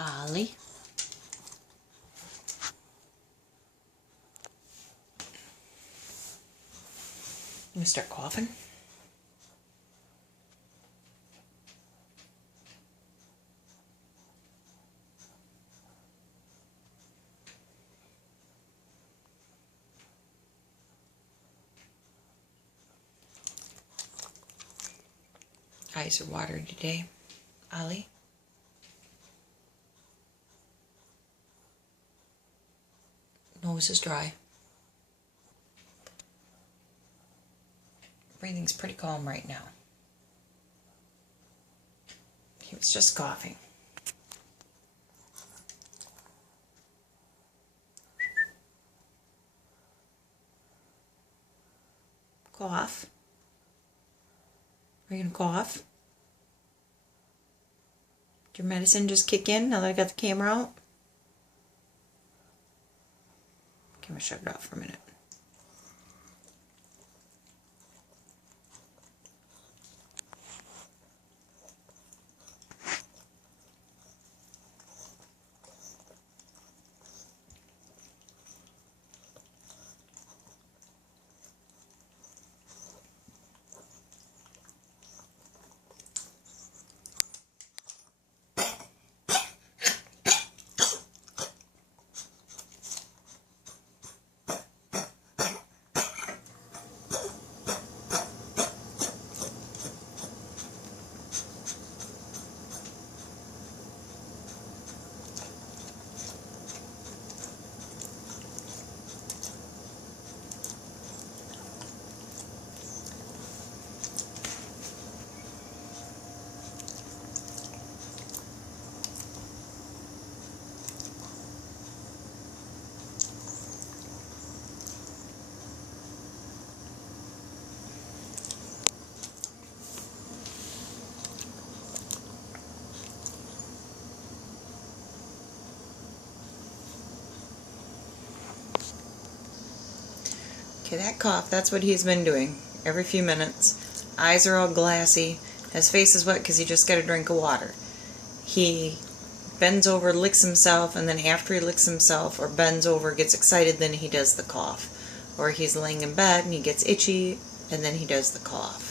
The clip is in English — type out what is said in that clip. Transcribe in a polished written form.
Ollie. You gonna start coughing? Eyes are watery today, Ollie. Nose is dry. Breathing's pretty calm right now. He was just coughing. Cough. Are you gonna cough? Did your medicine just kick in now that I got the camera out? Okay, I'm gonna shut it off for a minute. Okay, that cough, that's what he's been doing every few minutes. Eyes are all glassy. His face is wet because he just got a drink of water. He bends over, licks himself, and then after he licks himself or bends over, gets excited, then he does the cough. Or he's laying in bed and he gets itchy, and then he does the cough.